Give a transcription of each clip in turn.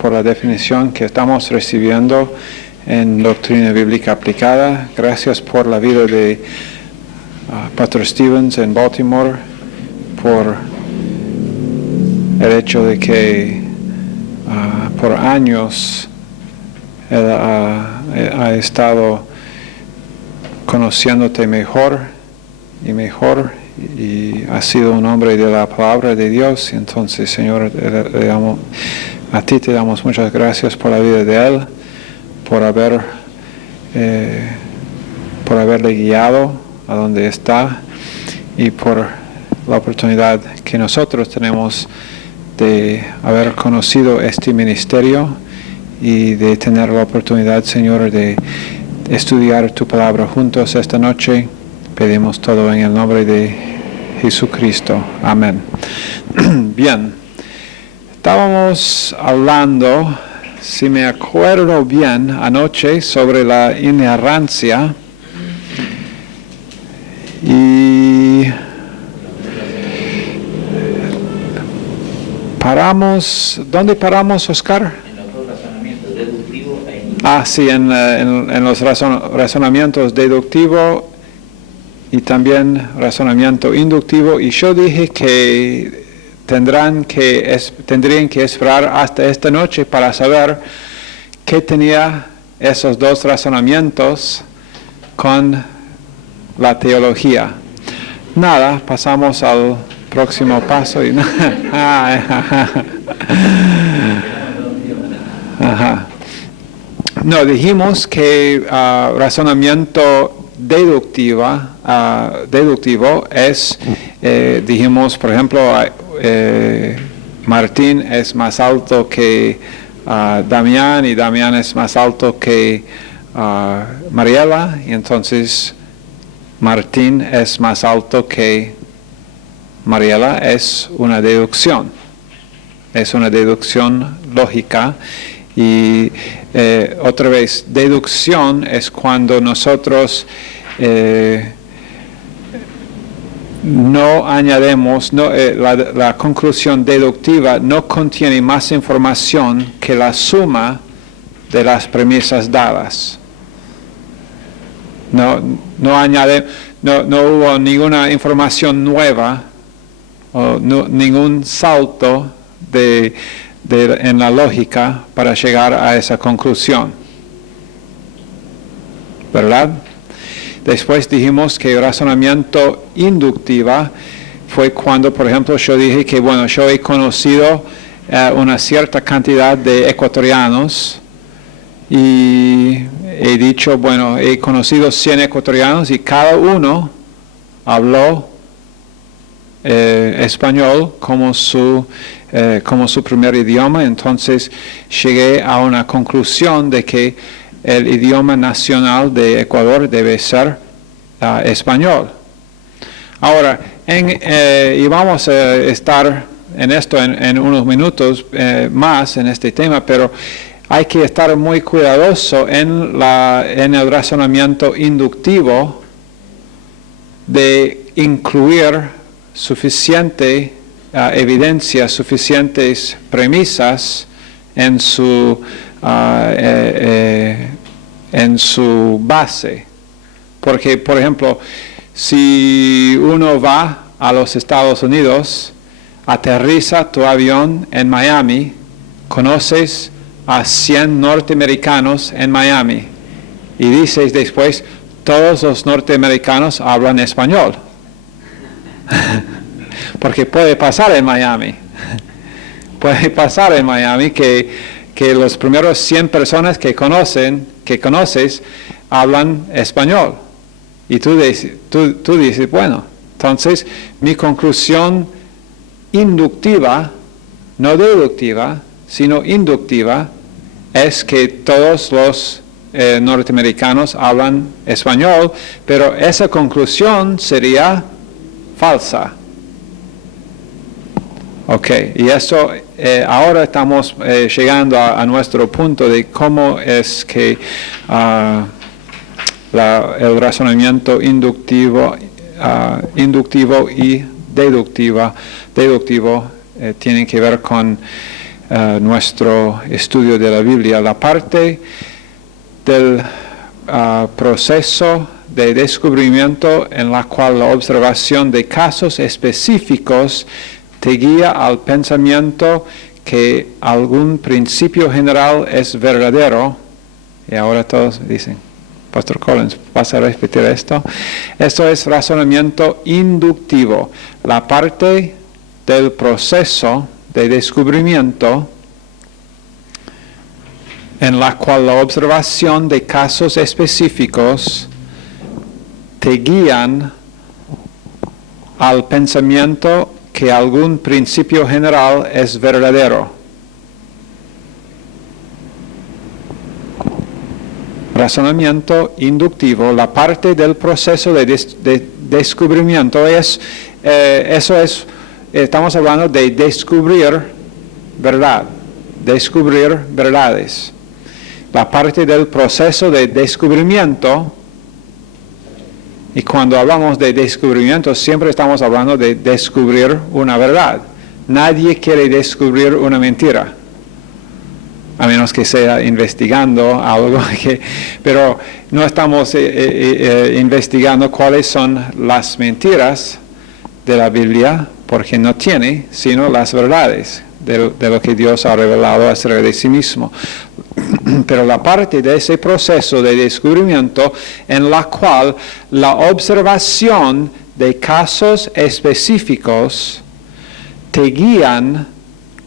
por la definición que estamos recibiendo en Doctrina Bíblica Aplicada. Gracias por la vida de Pastor Stevens en Baltimore, por el hecho de que por años él ha estado conociéndote mejor y mejor, y ha sido un hombre de la palabra de Dios. Entonces, Señor, a ti te damos muchas gracias por la vida de él, por haberle guiado a donde está, y por la oportunidad que nosotros tenemos de haber conocido este ministerio y de tener la oportunidad, Señor, de estudiar tu palabra juntos esta noche. Pedimos todo en el nombre de Jesucristo. Amén. Bien, estábamos hablando, si me acuerdo bien, anoche sobre la inerrancia, y ¿dónde paramos, Oscar? En los dos razonamientos, deductivo e inductivo. Sí, en los razonamientos deductivo y también razonamiento inductivo, y yo dije que tendrían que esperar hasta esta noche para saber qué tenía esos dos razonamientos con la teología. Nada, pasamos al próximo paso y No, dijimos que razonamiento deductivo es, dijimos, por ejemplo, Martín es más alto que Damián, y Damián es más alto que Mariela, y entonces Martín es más alto que Mariela. Es una deducción lógica. Y otra vez, deducción es cuando nosotros no añadimos, la conclusión deductiva no contiene más información que la suma de las premisas dadas. No hubo ninguna información nueva o ningún salto en la lógica para llegar a esa conclusión, ¿verdad? Después dijimos que el razonamiento inductiva fue cuando, por ejemplo, yo dije que, bueno, yo he conocido una cierta cantidad de ecuatorianos, y he dicho, bueno, he conocido 100 ecuatorianos y cada uno habló español como su primer idioma. Entonces llegué a una conclusión de que el idioma nacional de Ecuador debe ser español. Ahora, y vamos a estar en esto en unos minutos más en este tema, pero hay que estar muy cuidadoso en el razonamiento inductivo de incluir suficiente evidencia, suficientes premisas en su base. Porque, por ejemplo, si uno va a los Estados Unidos, aterriza tu avión en Miami, conoces a 100 norteamericanos en Miami, y dices después, todos los norteamericanos hablan español. Porque puede pasar en Miami. Puede pasar en Miami que los primeros 100 personas que conoces hablan español. Y tú dices, bueno, entonces mi conclusión inductiva, no deductiva, sino inductiva, es que todos los norteamericanos hablan español, pero esa conclusión sería falsa. Ok, y eso, ahora estamos llegando a nuestro punto de cómo es que el razonamiento inductivo y deductivo tienen que ver con nuestro estudio de la Biblia. La parte del proceso de descubrimiento en la cual la observación de casos específicos te guía al pensamiento que algún principio general es verdadero. Y ahora todos dicen, Pastor Collins, ¿vas a repetir esto? Esto es razonamiento inductivo. La parte del proceso de descubrimiento en la cual la observación de casos específicos te guían al pensamiento que algún principio general es verdadero. Razonamiento inductivo, la parte del proceso de descubrimiento estamos hablando de descubrir verdad, descubrir verdades. La parte del proceso de descubrimiento, y cuando hablamos de descubrimiento siempre estamos hablando de descubrir una verdad. Nadie quiere descubrir una mentira, a menos que sea investigando algo, pero no estamos investigando cuáles son las mentiras de la Biblia, porque no tiene sino las verdades de lo que Dios ha revelado acerca de sí mismo. Pero la parte de ese proceso de descubrimiento en la cual la observación de casos específicos te guían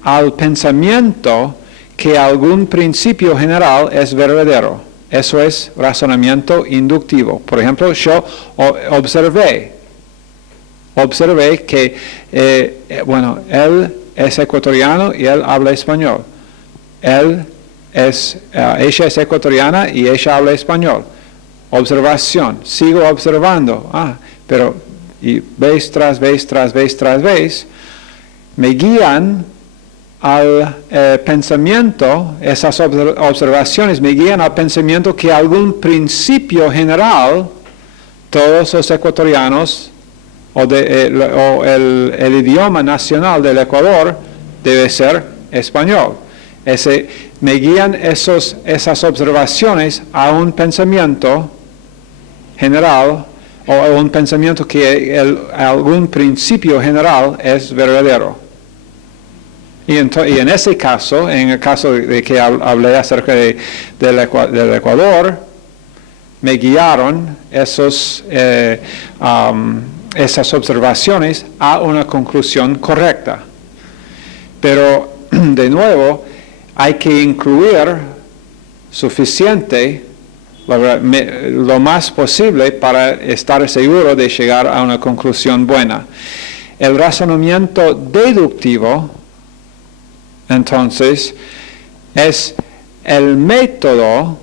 al pensamiento que algún principio general es verdadero. Eso es razonamiento inductivo. Por ejemplo, yo observé que, él es ecuatoriano y él habla español. Ella es ecuatoriana y ella habla español. Observación, sigo observando. Pero y vez tras vez, me guían al pensamiento, esas observaciones me guían al pensamiento que algún principio general, todos los ecuatorianos, o el idioma nacional del Ecuador debe ser español. Me guían esas observaciones a un pensamiento general o a un pensamiento que algún principio general es verdadero. Y en ese caso, en el caso de que hablé acerca del Ecuador, me guiaron esas observaciones a una conclusión correcta. Pero, de nuevo, hay que incluir suficiente, lo más posible para estar seguro de llegar a una conclusión buena. El razonamiento deductivo, entonces, es el método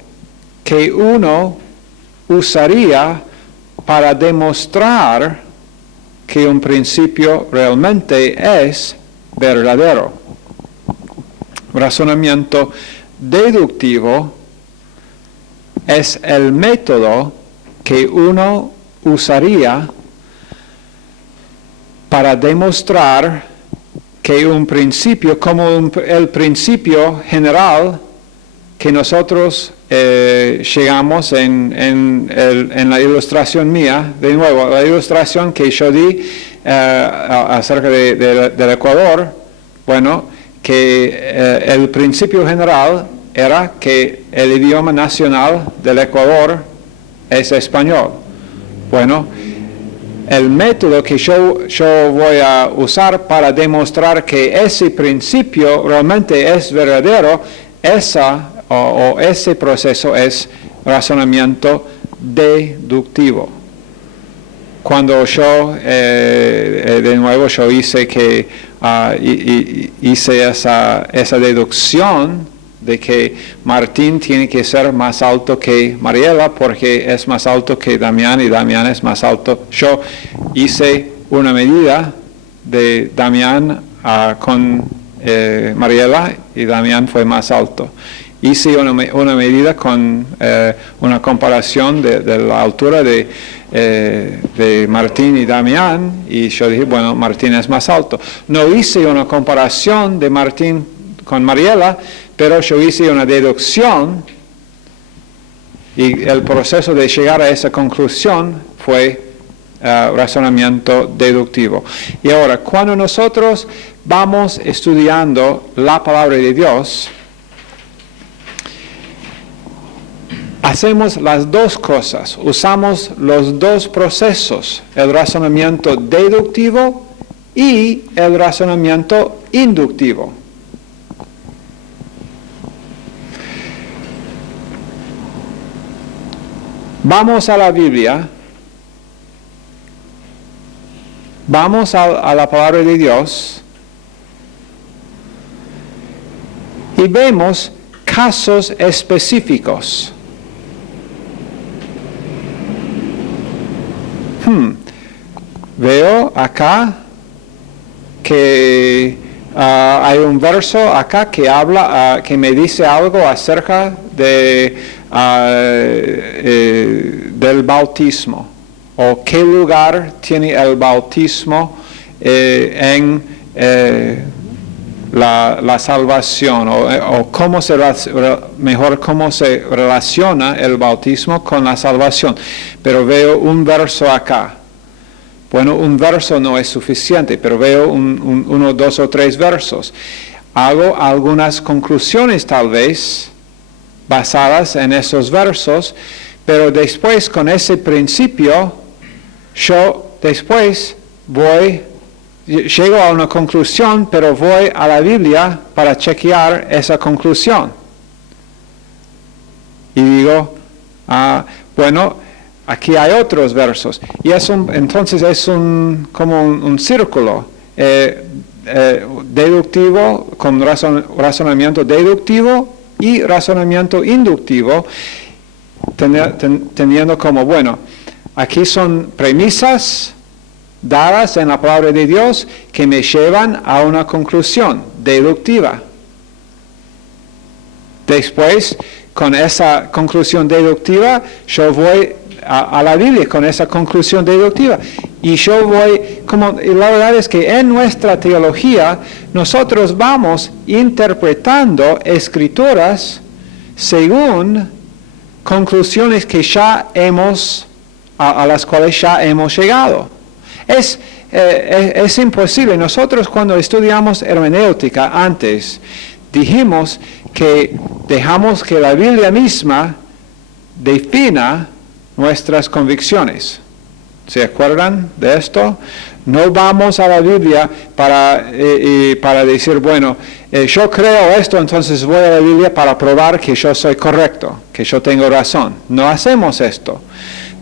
que uno usaría para demostrar que un principio realmente es verdadero. Razonamiento deductivo es el método que uno usaría para demostrar que un principio, como el principio general que nosotros llegamos en la ilustración mía, de nuevo, la ilustración que yo di acerca del Ecuador, que el principio general era que el idioma nacional del Ecuador es español. El método que yo voy a usar para demostrar que ese principio realmente es verdadero, ese proceso es razonamiento deductivo. Cuando yo, de nuevo, yo hice esa deducción de que Martín tiene que ser más alto que Mariela porque es más alto que Damián y Damián es más alto. Yo hice una medida de Damián con Mariela y Damián fue más alto. Hice una medida con una comparación de la altura de Martín y Damián y yo dije, Martín es más alto. No hice una comparación de Martín con Mariela, pero yo hice una deducción y el proceso de llegar a esa conclusión fue razonamiento deductivo. Y ahora, cuando nosotros vamos estudiando la palabra de Dios, hacemos las dos cosas, usamos los dos procesos, el razonamiento deductivo y el razonamiento inductivo. Vamos a la Biblia, vamos a la palabra de Dios y vemos casos específicos. Veo acá que hay un verso acá que habla, que me dice algo acerca de, del bautismo, o qué lugar tiene el bautismo en la salvación, o cómo cómo se relaciona el bautismo con la salvación. Pero veo un verso acá. Bueno, un verso no es suficiente, pero veo uno, dos o tres versos. Hago algunas conclusiones tal vez basadas en esos versos, pero después con ese principio, yo después llego a una conclusión, pero voy a la Biblia para chequear esa conclusión. Y digo, bueno, aquí hay otros versos. Y entonces es como un círculo deductivo, con razonamiento deductivo y razonamiento inductivo, teniendo como, bueno, aquí son premisas dadas en la palabra de Dios que me llevan a una conclusión deductiva. Después, con esa conclusión deductiva, yo voy a la Biblia con esa conclusión deductiva. Y yo y la verdad es que en nuestra teología nosotros vamos interpretando escrituras según conclusiones que a las cuales ya hemos llegado. Es imposible. Nosotros cuando estudiamos hermenéutica antes, dijimos que dejamos que la Biblia misma defina nuestras convicciones. ¿Se acuerdan de esto? No vamos a la Biblia para decir, bueno, yo creo esto, entonces voy a la Biblia para probar que yo soy correcto, que yo tengo razón. No hacemos esto.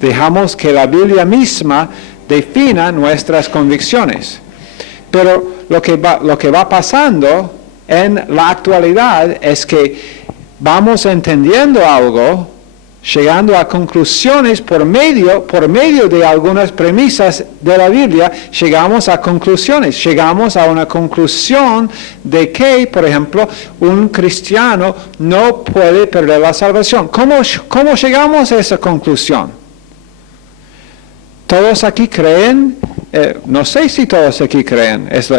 Dejamos que la Biblia misma defina nuestras convicciones. Pero lo que va pasando en la actualidad es que vamos entendiendo algo, llegando a conclusiones por medio de algunas premisas de la Biblia, llegamos a conclusiones. Llegamos a una conclusión de que, por ejemplo, un cristiano no puede perder la salvación. ¿Cómo llegamos a esa conclusión? ¿Todos aquí creen? No sé si todos aquí creen. Es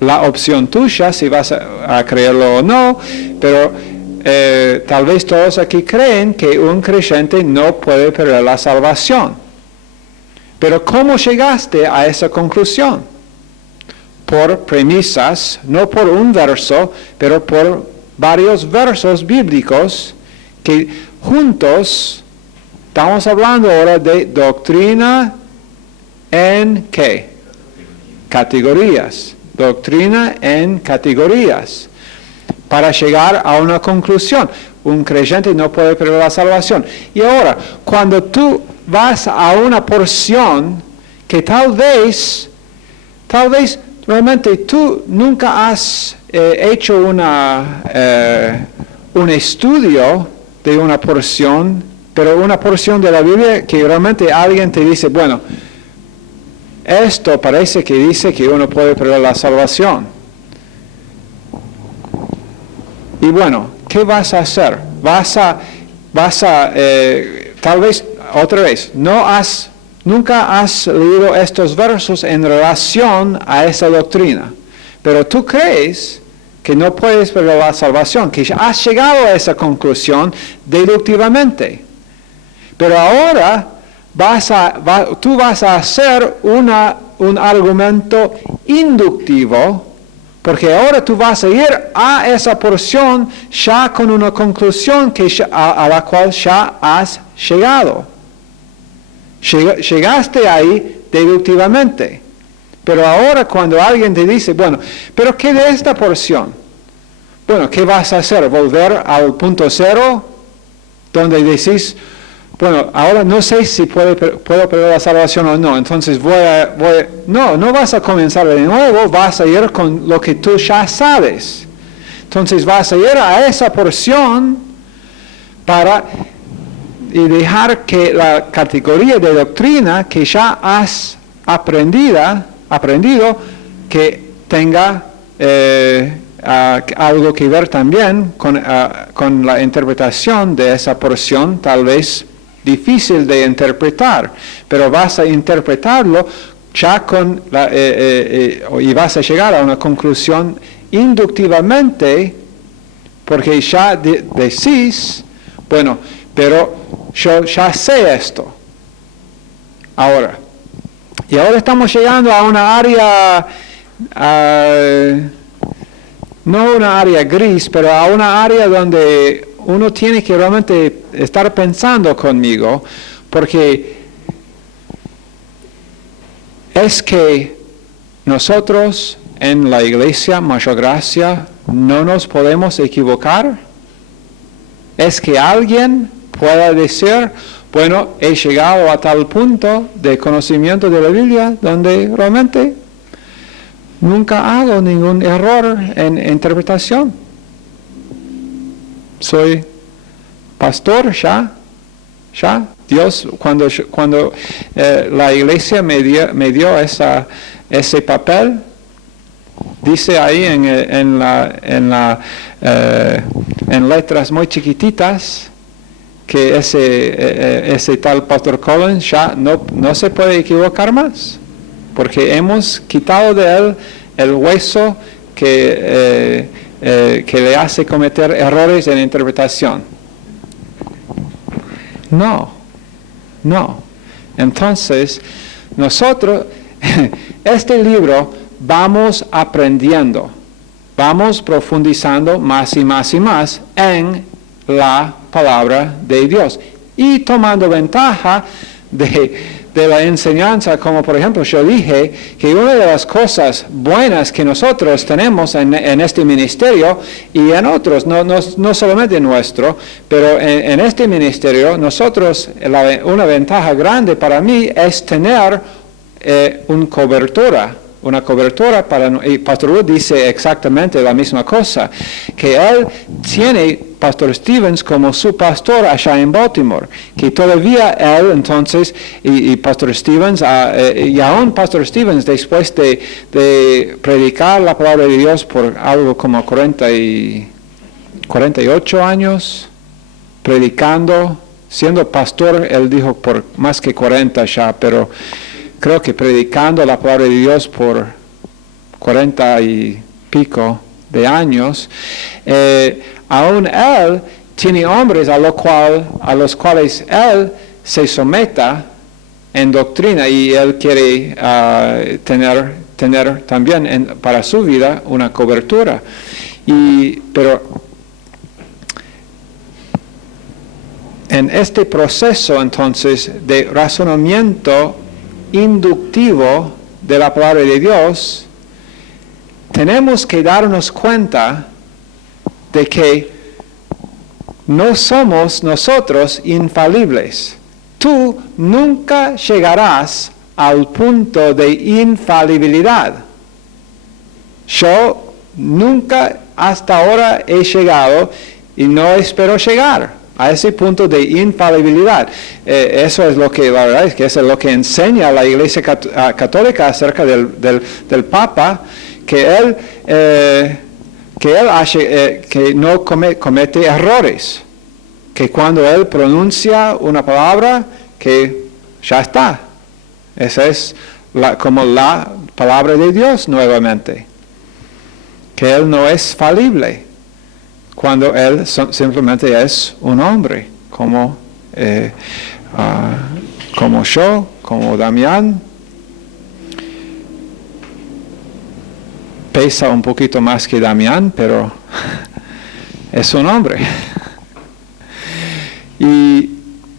la opción tuya si vas a creerlo o no, pero tal vez todos aquí creen que un creyente no puede perder la salvación. Pero ¿cómo llegaste a esa conclusión? Por premisas, no por un verso, pero por varios versos bíblicos que juntos, estamos hablando ahora de doctrina en ¿qué? Categorías. Doctrina en categorías. Para llegar a una conclusión. Un creyente no puede perder la salvación. Y ahora, cuando tú vas a una porción que tal vez realmente tú nunca has hecho un estudio de una porción, pero una porción de la Biblia que realmente alguien te dice, bueno, esto parece que dice que uno puede perder la salvación. Y bueno, ¿qué vas a hacer? Tal vez, otra vez, nunca has leído estos versos en relación a esa doctrina. pero tú crees que no puedes perder la salvación, que has llegado a esa conclusión deductivamente. Pero ahora tú vas a hacer un argumento inductivo, porque ahora tú vas a ir a esa porción ya con una conclusión a la cual ya has llegado. Llegaste ahí deductivamente. Pero ahora cuando alguien te dice, bueno, ¿pero qué de esta porción? Bueno, ¿qué vas a hacer? ¿Volver al punto cero? Donde decís, bueno, ahora no sé si puedo perder la salvación o no, entonces no vas a comenzar de nuevo, vas a ir con lo que tú ya sabes. Entonces vas a ir a esa porción y dejar que la categoría de doctrina que ya has aprendido, que tenga algo que ver también con la interpretación de esa porción, tal vez difícil de interpretar, pero vas a interpretarlo ya y vas a llegar a una conclusión inductivamente, porque ya decís, bueno, pero yo ya sé esto. Ahora estamos llegando a una área, no una área gris, pero a una área donde uno tiene que realmente estar pensando conmigo, porque es que nosotros en la iglesia Mayor Gracia no nos podemos equivocar. Es que alguien pueda decir, bueno, he llegado a tal punto de conocimiento de la Biblia donde realmente nunca hago ningún error en interpretación. Soy pastor ya. Dios, cuando la iglesia me dio ese papel, dice ahí en letras muy chiquititas, que ese tal Pastor Collins ya no se puede equivocar más, porque hemos quitado de él el hueso que le hace cometer errores en interpretación. No. Entonces, nosotros, este libro, vamos aprendiendo, vamos profundizando más y más y más en la palabra de Dios y tomando ventaja de la enseñanza, como por ejemplo yo dije que una de las cosas buenas que nosotros tenemos en este ministerio y en otros, no solamente nuestro, pero en este ministerio nosotros, una ventaja grande para mí es tener una cobertura y Pastor Wood dice exactamente la misma cosa, que él tiene Pastor Stevens como su pastor allá en Baltimore, que todavía él entonces, y Pastor Stevens, y aún Pastor Stevens, después de predicar la palabra de Dios por algo como 48 años, predicando, siendo pastor, él dijo por más que 40 ya, pero creo que predicando la palabra de Dios por 40 y pico de años, aún él tiene hombres a los cuales él se someta en doctrina y él quiere tener también para su vida una cobertura. Pero en este proceso entonces de razonamiento inductivo de la palabra de Dios, tenemos que darnos cuenta de que no somos nosotros infalibles. Tú nunca llegarás al punto de infalibilidad. Yo nunca hasta ahora he llegado y no espero llegar a ese punto de infalibilidad. Eso es lo que, la verdad es que eso es lo que enseña la Iglesia Católica acerca del Papa, que él que no comete errores, que cuando él pronuncia una palabra, que ya está. Esa es como la palabra de Dios nuevamente. que Él no es falible, cuando Él simplemente es un hombre, como yo, como Damián. Pesa un poquito más que Damián, pero es un hombre. Y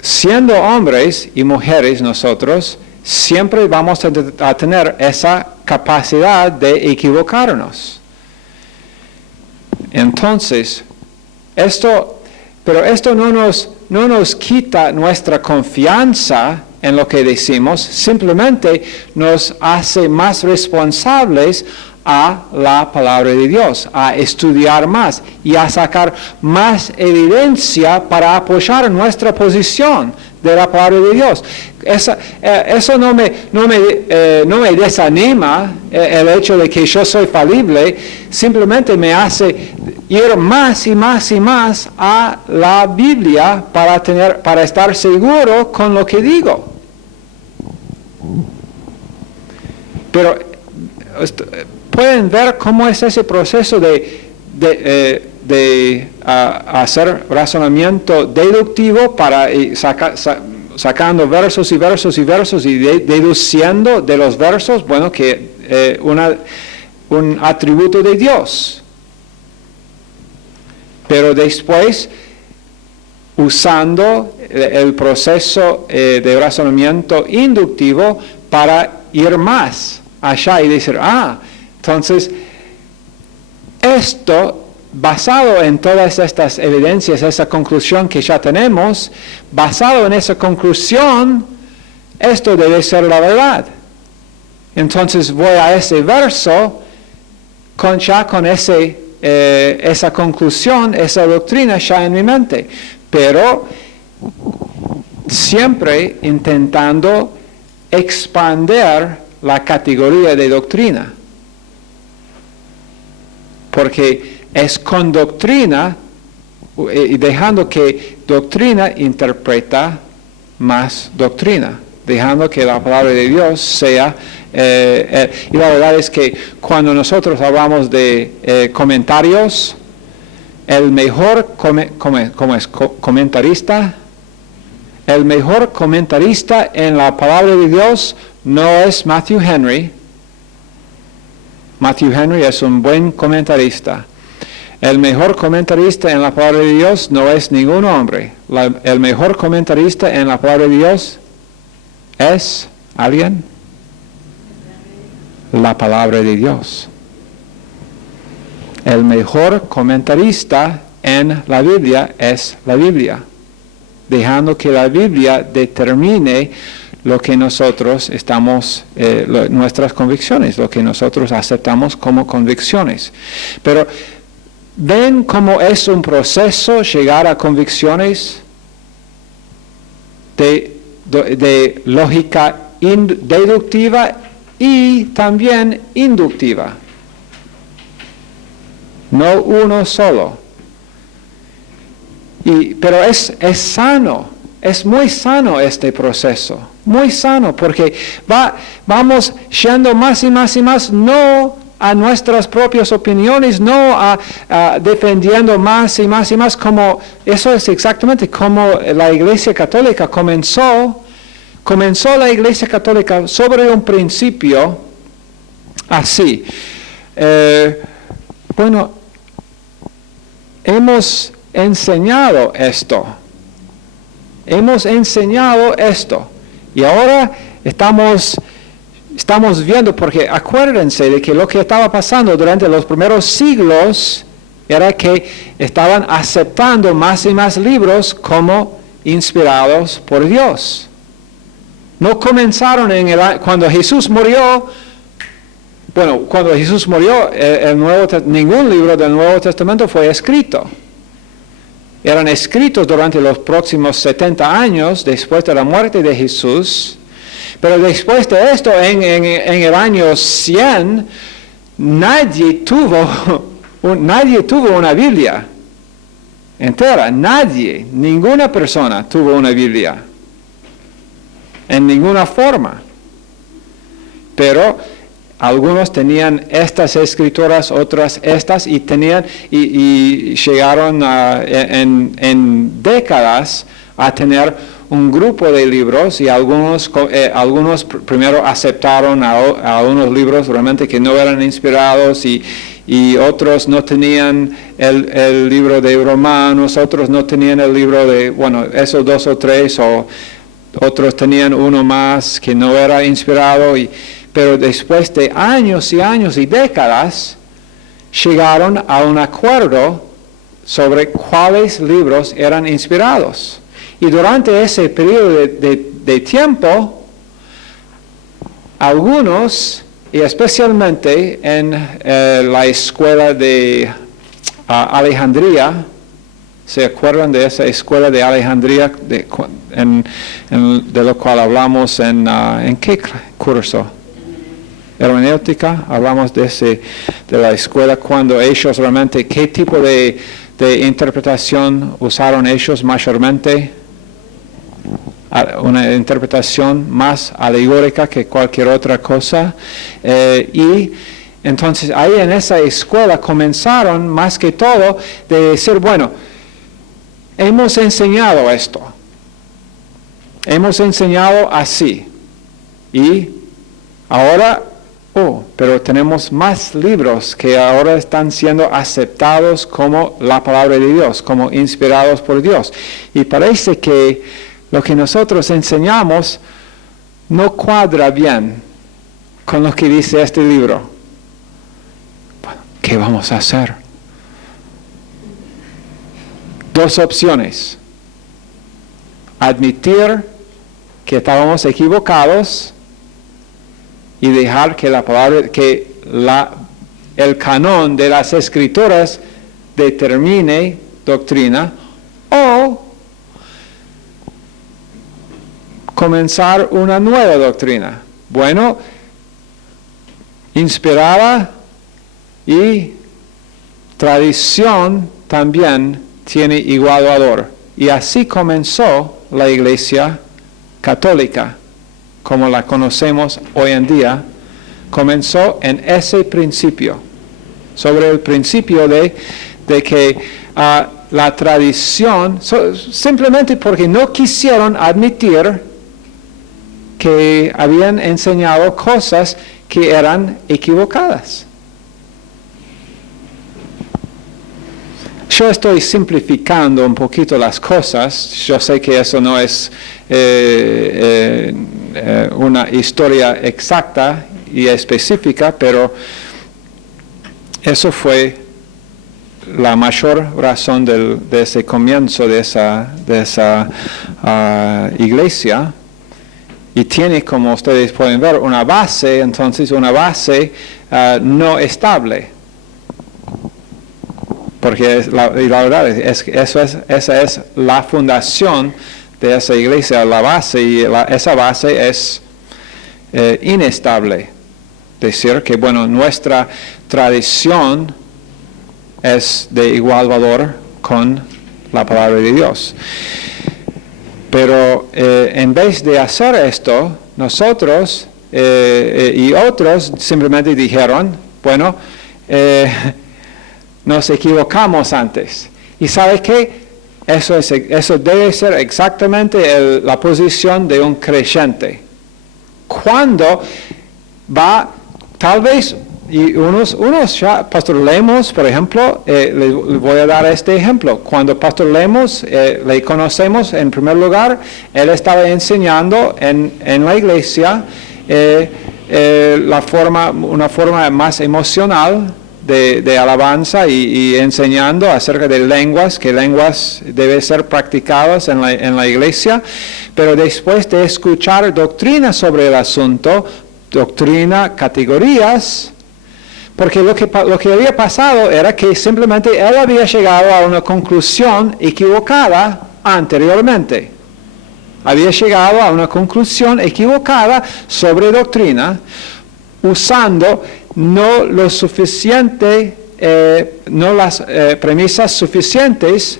siendo hombres y mujeres nosotros, siempre vamos a tener esa capacidad de equivocarnos. Entonces, esto no nos quita nuestra confianza en lo que decimos, simplemente nos hace más responsables a la palabra de Dios, a estudiar más y a sacar más evidencia para apoyar nuestra posición de la palabra de Dios. Eso no me desanima, el hecho de que yo soy falible, simplemente me hace ir más y más y más a la Biblia para estar seguro con lo que digo. Pero pueden ver cómo es ese proceso de hacer razonamiento deductivo para sacando versos y versos y versos y deduciendo de los versos, bueno, que un atributo de Dios. Pero después, usando el proceso de razonamiento inductivo para ir más allá y decir, entonces, esto, basado en todas estas evidencias, esa conclusión que ya tenemos, basado en esa conclusión, esto debe ser la verdad. Entonces voy a ese verso con esa conclusión, esa doctrina ya en mi mente, pero siempre intentando expandir la categoría de doctrina. Porque es con doctrina, y dejando que doctrina interpreta más doctrina, dejando que la palabra de Dios sea, y la verdad es que cuando nosotros hablamos de comentarios, el mejor comentarista, el mejor comentarista en la palabra de Dios no es Matthew Henry. Matthew Henry es un buen comentarista. El mejor comentarista en la palabra de Dios no es ningún hombre. El mejor comentarista en la palabra de Dios es ¿alguien? La palabra de Dios. El mejor comentarista en la Biblia es la Biblia, dejando que la Biblia determine lo que nosotros nuestras convicciones, lo que nosotros aceptamos como convicciones. Pero, ¿ven cómo es un proceso llegar a convicciones de lógica deductiva y también inductiva? No uno solo. Pero es sano. Es muy sano este proceso, muy sano, porque vamos yendo más y más y más, no a nuestras propias opiniones, no a defendiendo más y más y más, como eso es exactamente como la Iglesia Católica comenzó la Iglesia Católica sobre un principio así. Hemos enseñado esto. Hemos enseñado esto. Y ahora estamos viendo, porque acuérdense de que lo que estaba pasando durante los primeros siglos era que estaban aceptando más y más libros como inspirados por Dios. No comenzaron cuando Jesús murió. Bueno, cuando Jesús murió, ningún libro del Nuevo Testamento fue escrito. Eran escritos durante los próximos 70 años después de la muerte de Jesús. Pero después de esto, en el año 100, nadie tuvo una Biblia entera. Ninguna persona tuvo una Biblia. En ninguna forma. Pero algunos tenían estas escrituras, otras estas, y llegaron en décadas a tener un grupo de libros, y algunos primero aceptaron a unos libros realmente que no eran inspirados, y otros no tenían el libro de Romanos, otros no tenían el libro de, esos 2 o 3, o otros tenían uno más que no era inspirado, pero después de años y años y décadas, llegaron a un acuerdo sobre cuáles libros eran inspirados. Y durante ese periodo de tiempo, algunos, y especialmente en la escuela de Alejandría, ¿se acuerdan de esa escuela de Alejandría de lo cual hablamos en qué curso? Hermenéutica, hablamos de la escuela cuando ellos realmente, ¿qué tipo de interpretación usaron ellos mayormente? Una interpretación más alegórica que cualquier otra cosa. Y entonces ahí en esa escuela comenzaron más que todo de decir, hemos enseñado esto. Hemos enseñado así. Y ahora, pero tenemos más libros que ahora están siendo aceptados como la palabra de Dios, como inspirados por Dios. Y parece que lo que nosotros enseñamos no cuadra bien con lo que dice este libro. ¿Qué vamos a hacer? 2 opciones. Admitir que estábamos equivocados y dejar que el canon de las Escrituras determine doctrina, o comenzar una nueva doctrina. Inspirada y tradición también tiene igual valor. Y así comenzó la Iglesia Católica, como la conocemos hoy en día. Comenzó en ese principio, sobre el principio de que la tradición, simplemente porque no quisieron admitir que habían enseñado cosas que eran equivocadas. Yo estoy simplificando un poquito las cosas. Yo sé que eso no es una historia exacta y específica, pero eso fue la mayor razón de ese comienzo de esa iglesia. Y tiene, como ustedes pueden ver, una base, entonces una base no estable. Porque la verdad es que esa es la fundación de esa iglesia, la base, y esa base es inestable. Decir que, nuestra tradición es de igual valor con la palabra de Dios. Pero en vez de hacer esto, nosotros y otros simplemente dijeron, nos equivocamos antes. ¿Y sabe qué? Eso debe ser exactamente la posición de un creyente. Cuando va, tal vez, y unos ya, Pastor Lemos, por ejemplo, le voy a dar este ejemplo. Cuando Pastor Lemos le conocemos, en primer lugar, él estaba enseñando en la iglesia una forma más emocional de alabanza y enseñando acerca de lenguas, que lenguas deben ser practicadas en la iglesia. Pero después de escuchar doctrina sobre el asunto, doctrina, categorías, porque lo que había pasado era que simplemente él había llegado a una conclusión equivocada anteriormente. Había llegado a una conclusión equivocada sobre doctrina, usando no las premisas suficientes,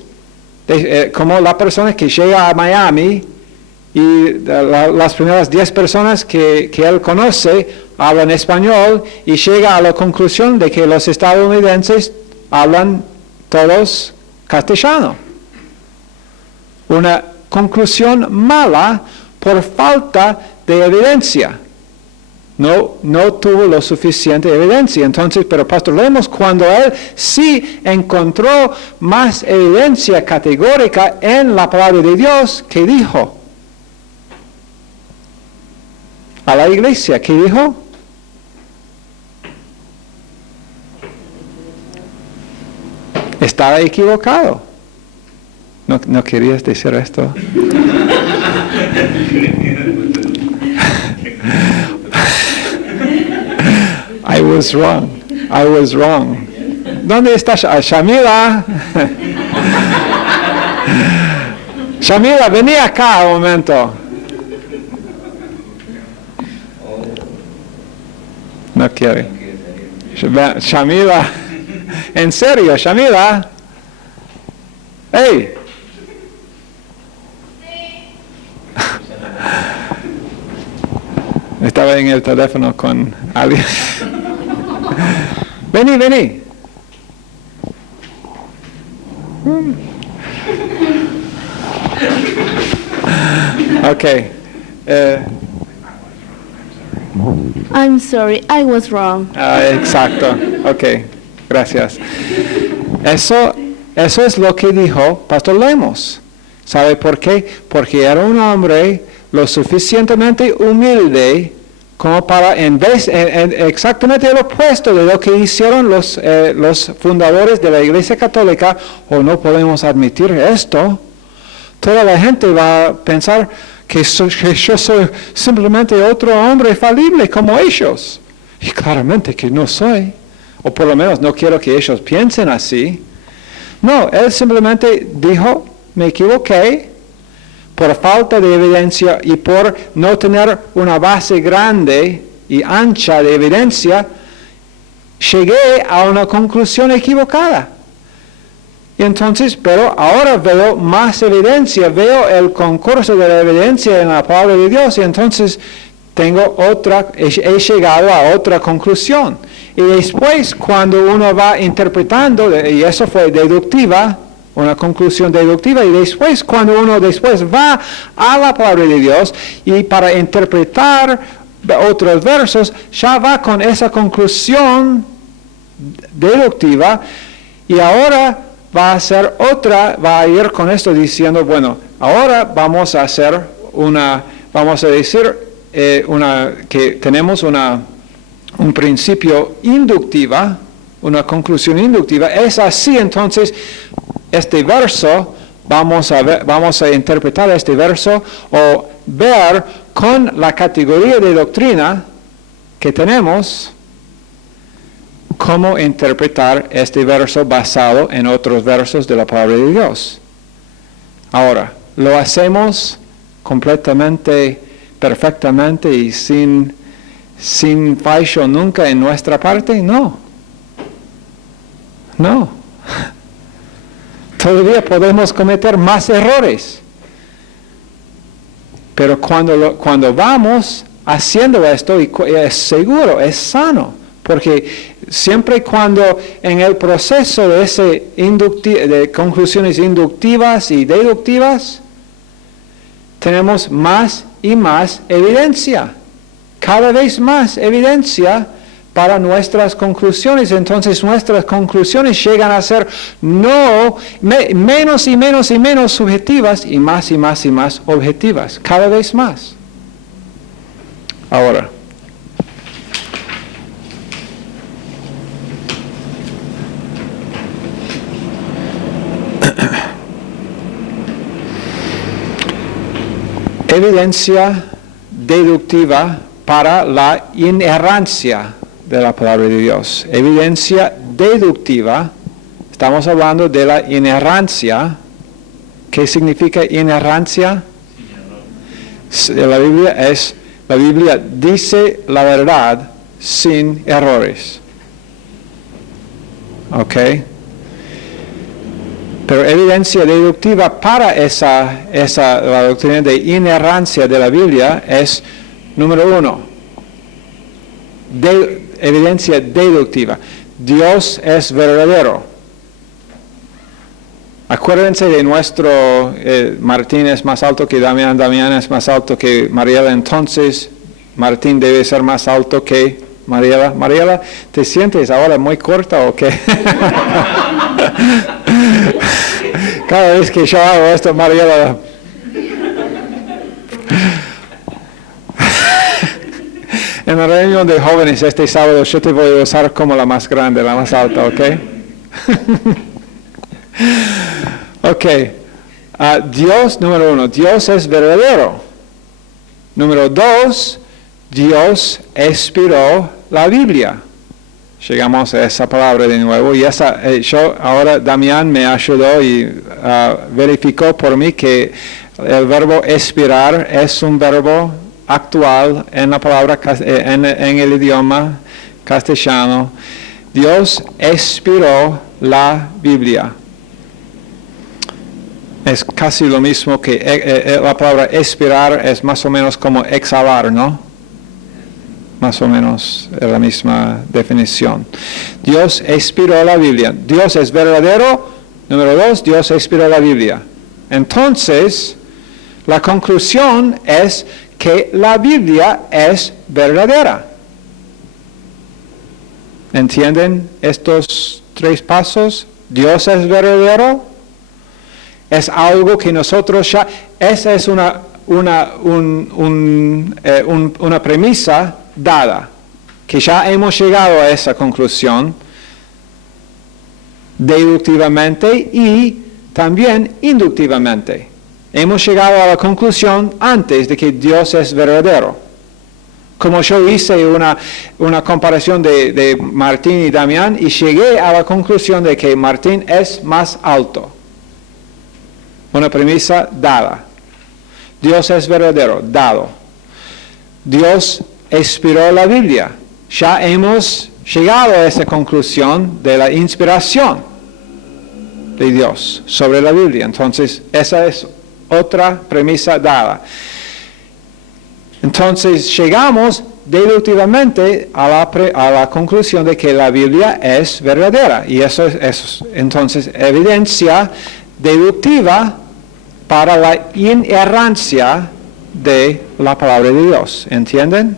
como la persona que llega a Miami y las primeras 10 personas que él conoce hablan español y llega a la conclusión de que los estadounidenses hablan todos castellano. Una conclusión mala por falta de evidencia. No tuvo lo suficiente evidencia. Entonces, pero Pastor Lemos, cuando él sí encontró más evidencia categórica en la palabra de Dios, ¿qué dijo? A la iglesia, ¿qué dijo? Estaba equivocado. ¿No querías decir esto? I was wrong. ¿Dónde está Shamila? Shamila, vení acá un momento. No quiere. Shamila, en serio, Shamila. Hey. Estaba en el teléfono con alguien. Vení. Ok. I'm sorry, I was wrong. Exacto. Ok. Gracias. Eso es lo que dijo Pastor Lemos. ¿Sabe por qué? Porque era un hombre lo suficientemente humilde como para, exactamente el opuesto de lo que hicieron los fundadores de la Iglesia Católica, o no podemos admitir esto, toda la gente va a pensar que yo soy simplemente otro hombre falible como ellos. Y claramente que no soy, o por lo menos no quiero que ellos piensen así. No, él simplemente dijo, me equivoqué, por falta de evidencia y por no tener una base grande y ancha de evidencia, llegué a una conclusión equivocada. Y entonces, pero ahora veo más evidencia, veo el concurso de la evidencia en la palabra de Dios, y entonces he llegado a otra conclusión. Y después, cuando uno va interpretando, y eso fue deductiva, una conclusión deductiva, y después cuando uno va a la palabra de Dios y para interpretar otros versos, ya va con esa conclusión deductiva, y ahora va a ir con esto diciendo, bueno, ahora vamos a decir que tenemos un principio inductiva, una conclusión inductiva. Es así, entonces este verso, vamos a interpretar este verso o ver con la categoría de doctrina que tenemos cómo interpretar este verso basado en otros versos de la palabra de Dios. Ahora, ¿lo hacemos completamente, perfectamente y sin fallo nunca en nuestra parte? No. Todavía podemos cometer más errores. Pero cuando vamos haciendo esto, y es seguro, es sano, porque siempre cuando en el proceso de conclusiones inductivas y deductivas, tenemos más y más evidencia, cada vez más evidencia para nuestras conclusiones. Entonces nuestras conclusiones llegan a ser menos y menos y menos subjetivas y más objetivas, cada vez más. Ahora, evidencia deductiva para la inerrancia de la palabra de Dios. Evidencia deductiva, estamos hablando de la inerrancia. ¿Qué significa inerrancia? La Biblia dice la verdad sin errores. ¿Ok? Pero evidencia deductiva para la doctrina de inerrancia de la Biblia es, número 1, evidencia deductiva. Dios es verdadero. Acuérdense de nuestro Martín es más alto que Damián, Damián es más alto que Mariela, entonces Martín debe ser más alto que Mariela. Mariela, ¿te sientes ahora muy corta o qué? Cada vez que yo hago esto, Mariela... En la reunión de jóvenes este sábado yo te voy a usar como la más grande, la más alta, ¿ok? Ok. Dios, número 1, Dios es verdadero. Número 2, Dios inspiró la Biblia. Llegamos a esa palabra de nuevo y ahora Damián me ayudó y verificó por mí que el verbo inspirar es un verbo actual en la palabra, en el idioma castellano. Dios inspiró la Biblia. Es casi lo mismo que la palabra expirar es más o menos como exhalar, ¿no? Más o menos es la misma definición. Dios inspiró la Biblia. Dios es verdadero. Número 2, Dios inspiró la Biblia. Entonces, la conclusión es que la Biblia es verdadera. ¿Entienden estos 3 pasos? Dios es verdadero. Es algo que nosotros ya... Esa es una premisa dada, que ya hemos llegado a esa conclusión deductivamente y también inductivamente. Hemos llegado a la conclusión antes de que Dios es verdadero. Como yo hice una comparación de Martín y Damián y llegué a la conclusión de que Martín es más alto. Una premisa dada. Dios es verdadero, dado. Dios inspiró la Biblia. Ya hemos llegado a esa conclusión de la inspiración de Dios sobre la Biblia. Entonces, esa es otra premisa dada. Entonces, llegamos deductivamente a la conclusión de que la Biblia es verdadera. Y eso es entonces evidencia deductiva para la inerrancia de la palabra de Dios. ¿Entienden?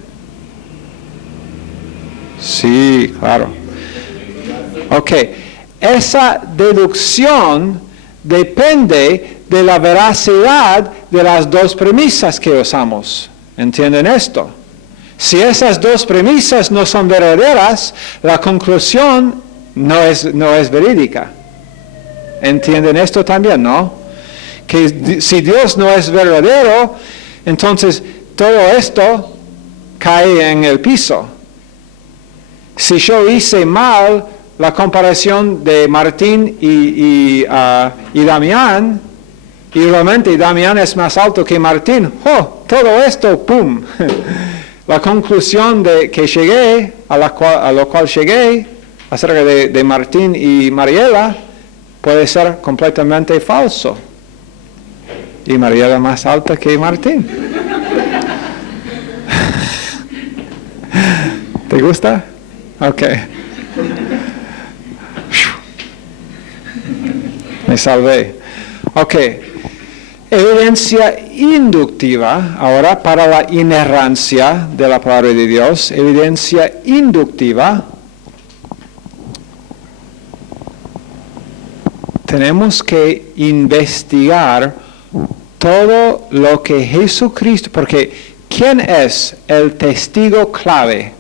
Sí, claro. Ok. Esa deducción depende de la veracidad de las 2 premisas que usamos. ¿Entienden esto? Si esas 2 premisas no son verdaderas, la conclusión no es verídica. ¿Entienden esto también, no? Que si Dios no es verdadero, entonces todo esto cae en el piso. Si yo hice mal la comparación de Martín y Damián, y realmente Damián es más alto que Martín, todo esto, ¡pum! La conclusión que llegué, a lo cual llegué, acerca de Martín y Mariela, puede ser completamente falso. Y Mariela más alta que Martín. ¿Te gusta? Ok. Me salvé. Ok. Evidencia inductiva, ahora para la inerrancia de la palabra de Dios. Evidencia inductiva. Tenemos que investigar todo lo que Jesucristo, porque ¿quién es el testigo clave?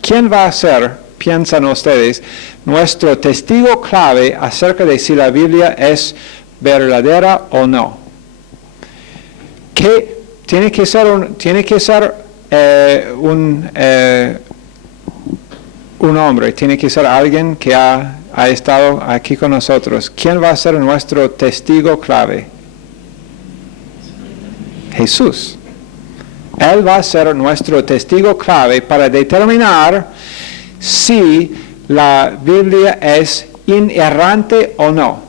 ¿Quién va a ser, piensan ustedes, nuestro testigo clave acerca de si la Biblia es verdadera o no? Que tiene que ser un hombre, tiene que ser alguien que ha estado aquí con nosotros. ¿Quién va a ser nuestro testigo clave? Jesús. Él va a ser nuestro testigo clave para determinar si la Biblia es inerrante o no.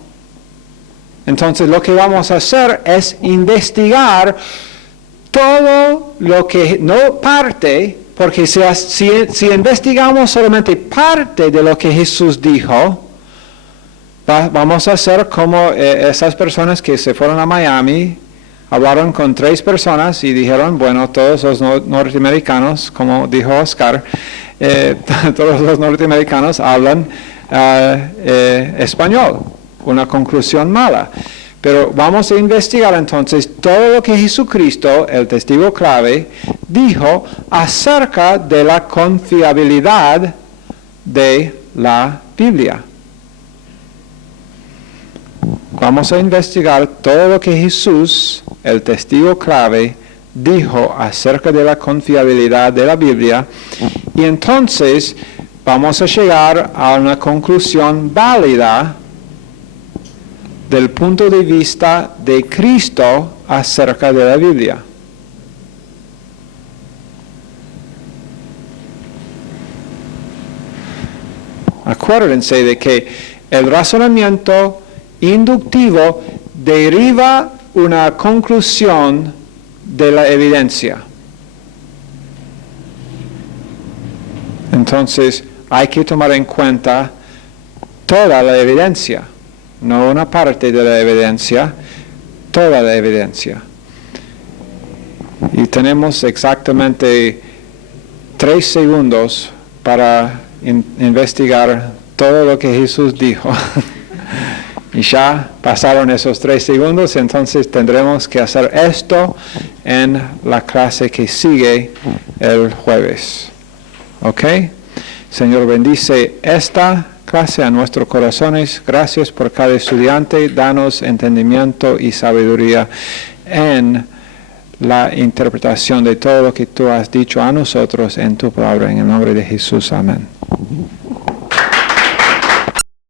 Entonces lo que vamos a hacer es investigar todo lo que no parte, porque si investigamos solamente parte de lo que Jesús dijo, vamos a hacer como esas personas que se fueron a Miami, hablaron con 3 personas y dijeron, bueno, todos los norteamericanos, como dijo Oscar, todos los norteamericanos hablan español. Una conclusión mala. Pero vamos a investigar entonces todo lo que Jesucristo, el testigo clave, dijo acerca de la confiabilidad de la Biblia. Vamos a investigar todo lo que Jesús, el testigo clave, dijo acerca de la confiabilidad de la Biblia y entonces vamos a llegar a una conclusión válida del punto de vista de Cristo acerca de la Biblia. Acuérdense de que el razonamiento inductivo deriva una conclusión de la evidencia. Entonces, hay que tomar en cuenta toda la evidencia, no una parte de la evidencia, toda la evidencia. Y tenemos exactamente 3 segundos para investigar todo lo que Jesús dijo. Y ya pasaron esos 3 segundos, entonces tendremos que hacer esto en la clase que sigue el jueves. ¿Ok? Señor, bendice esta clase a nuestros corazones. Gracias por cada estudiante. Danos entendimiento y sabiduría en la interpretación de todo lo que tú has dicho a nosotros en tu palabra. En el nombre de Jesús. Amén.